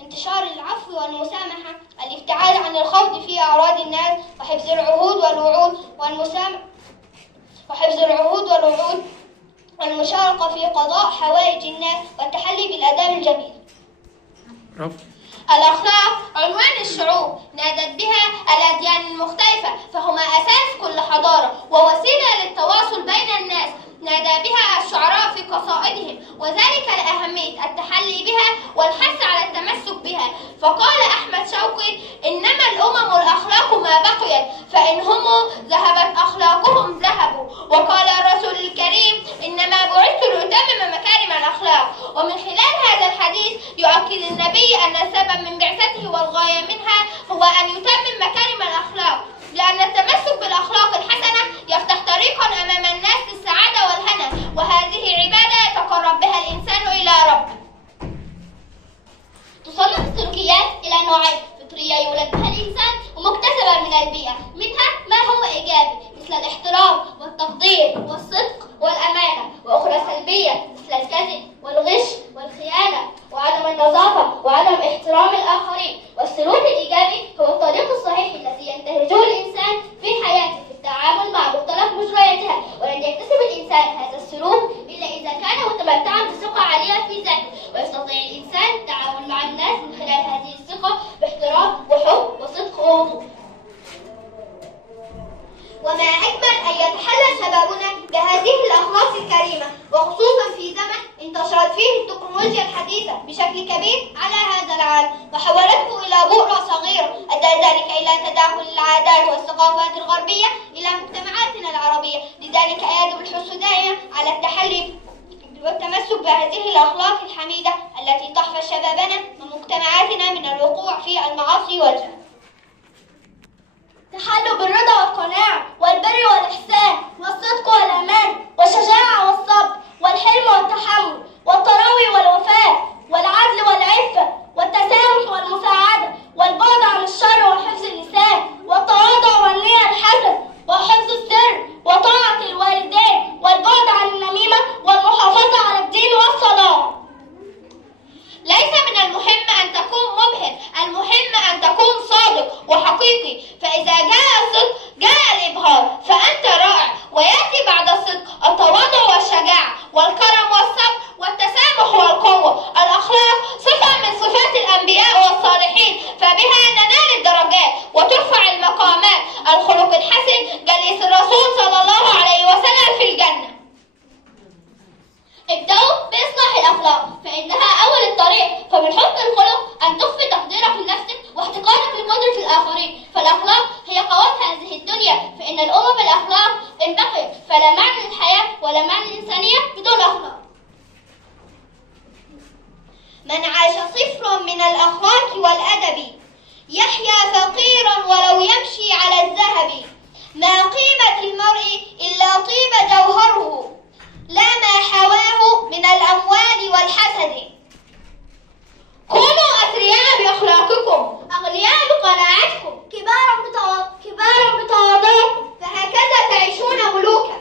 انتشار العفو والمسامحة، الابتعاد عن الخوض في أعراض الناس، وحفظ العهود والوعود والمشاركة في قضاء حوائج الناس، والتحلي بالآداب الجميلة. الأخلاق عنوان الشعوب نادت بها الأديان المختلفة، فهما أساس كل حضارة ووسيلة للتواصل بين الناس، نادى بها الشعراء في قصائدهم، وذلك لأهمية التحلي بها والحث على التمسك بها. فقال أحمد شوقي: إنما الأمم الأخلاق ما بقيت، فإن هم ذهبت أخلاقهم ذهبوا. وقال الرسول الكريم: إنما بعثت لأتمم مكارم الأخلاق. ومن خلال هذا الحديث يؤكد النبي أن السبب من بعثته والغاية منها هو أن يتمم مكارم الأخلاق، لأن التمسك بالأخلاق الحسنة يفتح طريقا أمام الناس للسعادة والهنا، وهذه عبادة يتقرب بها الإنسان إلى ربه. تصنف السلوكيات إلى نوعين: فطرية يولد بها الإنسان، ومكتسبة من البيئة. منها ما هو إيجابي مثل الاحترام والتقدير والصدق والأمانة، وأخرى سلبية مثل الكذب والغش والخيانة وعدم النظافة وعدم احترام الآخرين. والسلوك الإيجابي هو الطريق الصحيح الذي ينتهجه الإنسان في حياته في التعامل مع مختلف مجرياتها، ولن يكتسب الإنسان هذا السلوك إلا إذا كان متمتعا بثقة عالية في ذاته، ويستطيع الإنسان التعامل مع الناس من خلال هذه الثقة باحترام وحب وصدق ووضوح. وما أجمل أن يتحلى شبابنا بهذه الأخلاق الكريمة، وخصوصا في زمن انتشرت فيه التكنولوجيا الحديثة بشكل كبير على هذا العالم، وحولته إلى بؤرة صغيرة أدى ذلك إلى تداخل العادات والثقافات الغربية إلى مجتمعاتنا العربية. لذلك يجب الحرص دائما على التحلي والتمسك بهذه الأخلاق الحميدة التي تحفظ شبابنا ومجتمعاتنا من الوقوع في المعاصي والجهل. تحلوا بالرضا والقناعة والبر والإحسان والصدق والأمان والشجاعة والصبر والحلم والتحمل والتراوي والوفاء والعدل والعفة والتسامح والمساعدة والبعد عن الشر وحفظ اللسان والتواضع والنية الحسنة وحفظ السر وطاعة الوالدين والبعد عن النميمة والمحافظة على الدين والصلاة. ليس من المهم أن تكون مبهر، المهم أن تكون صادق وحقيقي، فإذا جاء الصدق جاء الإبهار، فأنت رائع. ويأتي بعد الصدق التواضع والشجاعة والكرم والصبر والتسامح والقوة. الأخلاق صفة من صفات الأنبياء والصالحين، فبها ننال الدرجات وترفع المقامات. الخلق الحسن جليس الرسول صلى الله عليه وسلم في الجنة. ابدأوا بإصلاح الأخلاق فإنها أول الطريق، فمن حسن الخلق أن تخفي تقديرك لنفسك واحتقارك لقدرة الآخرين، فالأخلاق هي قوات هذه الدنيا، فإن الأمم الأخلاق إن بقيت فلا معنى للحياة ولا معنى للإنسانية بدون أخلاق. من عاش صفرا من الأخلاق والأدب يحيا فقيرا ولو يمشي على الذهب. ما قيمة المرء إلا طيب جوهره، لا ما حواه من الأموال والحسد. كونوا أثرياء بأخلاقكم، أغنياء بقناعتكم، كبارا بتواضعكم، فهكذا تعيشون ملوكا.